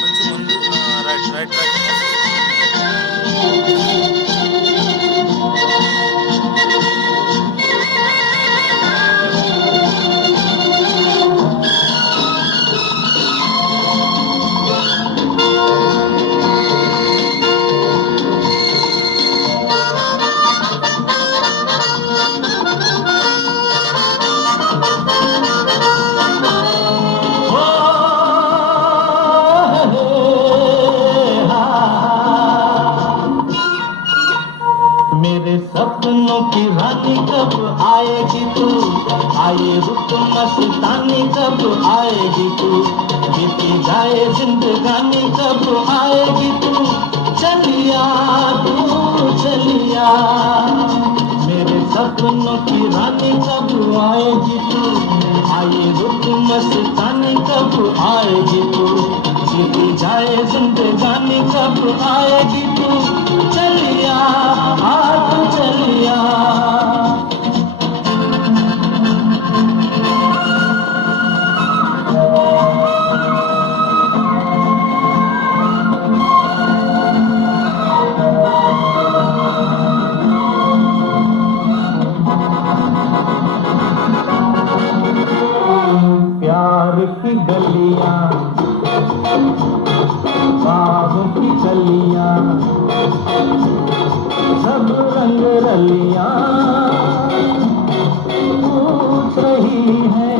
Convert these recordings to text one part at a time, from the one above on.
కొంచెం ముందు right right right मेरे सपनों की रानी कब आएगी तू, आए रुत मस्तानी कब आएगी तू, बीती जाए जिंदगानी कब आएगी तू, चलिया तू चलिया। मेरे सपनों की रानी कब आएगी तू, आए रुत मस्तानी कब आएगी तू, बीती जाए जिंदगानी कब आएगी तू, चलिया आ तू चलिया। प्यार की गलियां बाहों की कलियां सब रंग रलियां पूछ रही हैं।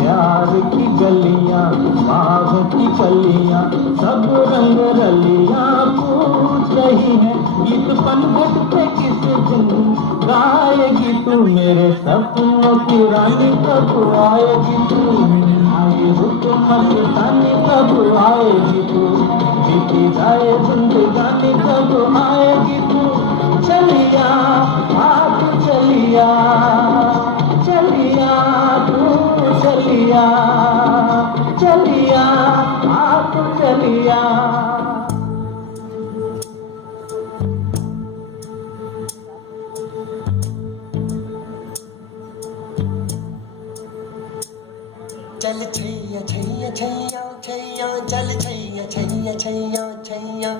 प्यार की गलियां बाहों की कलियां सब रंग रलियां पूछ रही हैं। गीत पनघट पे किस दिन गाएगी तू, मेरे सपनों की रानी कब आएगी तू, आए रुत मस्तानी कब आएगी तू, बीती जाए जिंदगानी कब आएगी तू, चलिया आ तू चलिया, चलिया तू चलिया, चलिया आ तू चलिया। चल छैया छैया छैया छैया चल छैया छैया छैया छैया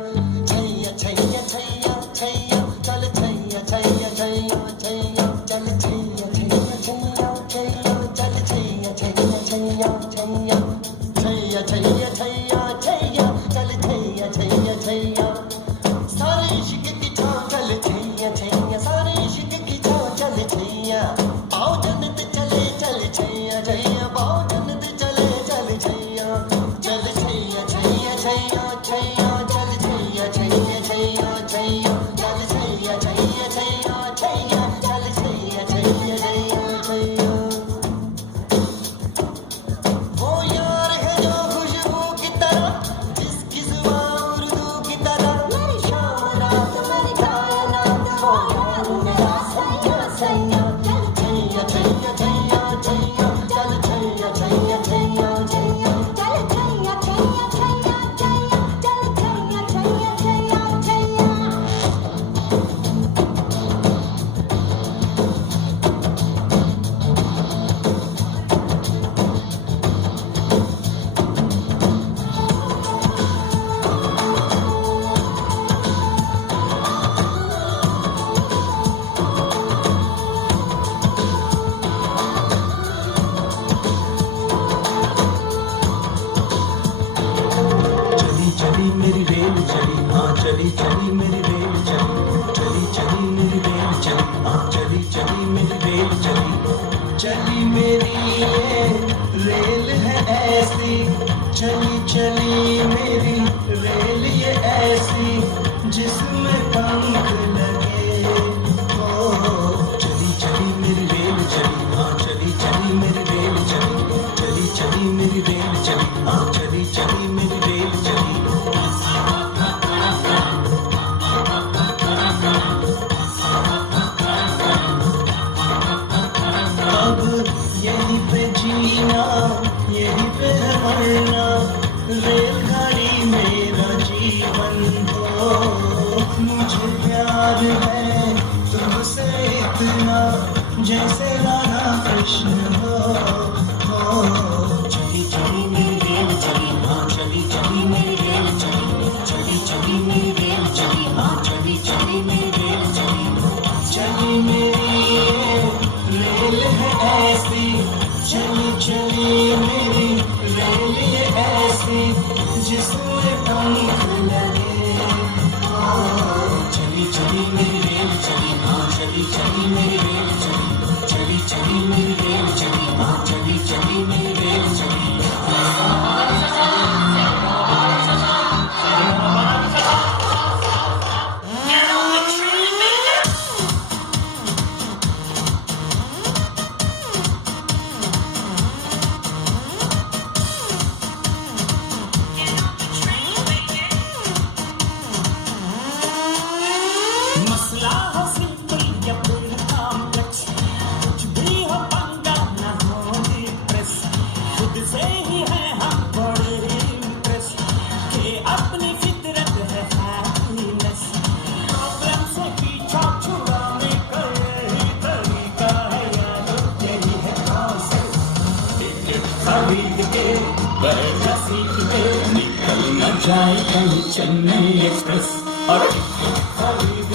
छैया छैया छैया छैया चल छैया छैया छैया छैया चल छैया छैया छैया छैया चल छैया छैया छैया छैया छैया छैया छैया छैया चल छैया छैया छैया सारे इश्क की छाव चल छैया छैया सारे इश्क की छाव चल छैया आओ जन्नत चले चल छैया छैया आओ जन्नत चले चल छैया चल छैया छैया छैया छैया चल छैया छैया छैया छैया चल छैया छैया छैया छैया चल छैया छैया छैया छैया। वो यार है जो खुशबू की तरह जिसकी जुबान उर्दू की तरह मेरी शाम रात मेरी कायनात वो यार मेरा सैया सैया चल छैया छैया छैया छैया चल छैया छैया छैया छैया चल छैया छैया छैया छैया चल छैया छैया छैया छैया। चली चली मेरी रेल चली, हाँ चली चली मेरी रेल चली, चली चली मेरी रेल चली, हाँ चली चली मेरी रेल चली, चली मेरी ये रेल है ऐसी, चली चली मेरी रेल ये ऐसी जिसमें पंख लगे हो। चली चली मेरी रेल चली, हाँ चली चली मेरी रेल चली, चली चली मेरी रेल चली, हाँ चली चली मेरी रेल चली। अब यहीं पे जीना यहीं पे है मरना, रेलगाड़ी मेरा जीवन चली मेरी रेल चली, हाँ चली चली मेरी रेल चली। चली मेरी ये रेल है ऐसी, चली चली मेरी रेल ये ऐसी, जिसमें पंख लगे। चली चली मेरी रेल चली, हाँ चली चली मेरी रेल चली। चली चली मेरी रेल चली, हाँ चली चली मेरी रेल चली। मसला हो सिंपल या फिर कॉम्प्लेक्स, कुछ भी हो पंगा ना हो डिप्रेस। खुद से ही है हम बड़े इम्प्रेस, कि अपनी फितरत है हैप्पीनेस। प्रॉब्लम से पीछा छुड़ाने का यही तरीका है, यार यही है प्रोसेस। टिकट खरीद के बैठा सीट पे, निकल न जाए कहीं चेन्नई एक्सप्रेस। और टिकट खरीद